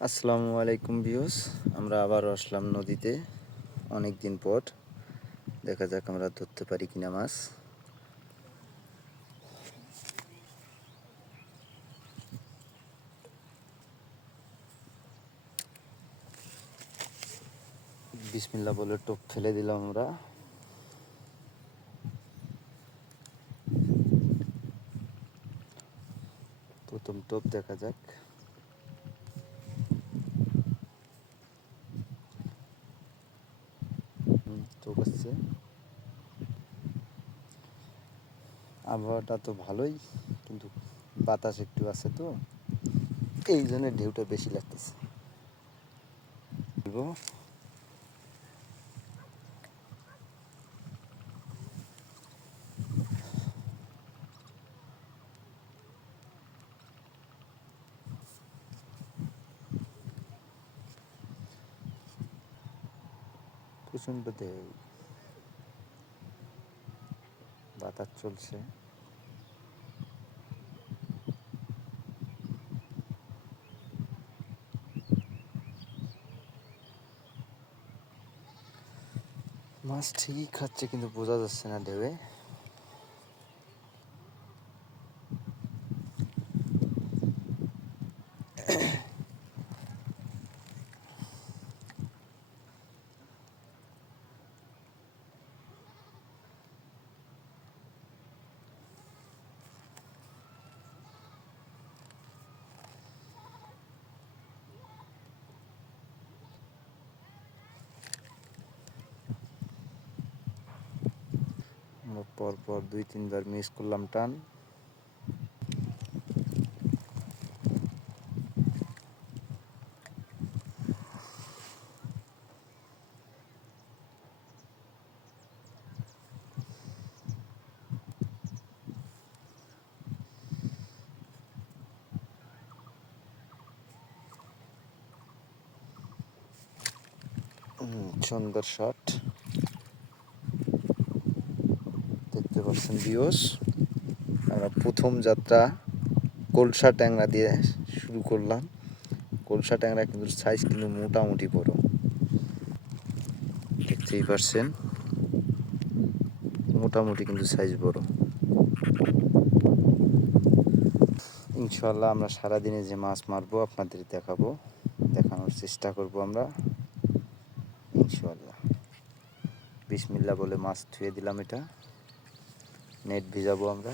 আসসালামু আলাইকুম বিয়স আমরা আবারও আসলাম নদীতে অনেক দিন পর। দেখা যাক আমরা ধরতে পারি কিনা মাছ। বিসমিল্লা বলে টোপ ফেলে দিলাম আমরা। প্রথম টোপ দেখা যাক। হুম, হচ্ছে আবহাওয়াটা তো ভালোই কিন্তু বাতাস একটু আছে তো এই জন্য ঢেউটা বেশি লাগতেছে। বলব প্রচণ্ড ঢেউ বাতাস চলছে। মাছ ঠিকই খাচ্ছে কিন্তু বোঝা যাচ্ছে না ঢেউয়ে আমরা পর পর দুই তিনবার মিস করলাম টান হুম, সুন্দর শট দেখতে পাচ্ছেন বিয়স আমরা প্রথম যাত্রা কলসা ট্যাংরা দিয়ে শুরু করলাম। কলসা ট্যাংরা কিন্তু সাইজ কিন্তু মোটামুটি বড়। দেখতেই পারছেন মোটামুটি কিন্তু সাইজ বড়। ইনশাল্লাহ আমরা সারাদিনে যে মাছ মারবো আপনাদের দেখাবো। দেখানোর চেষ্টা করব আমরা। ইনশাল্লাহ বিসমিল্লা বলে মাছ ধুয়ে দিলাম এটা। নেট ভিজাবো আমরা।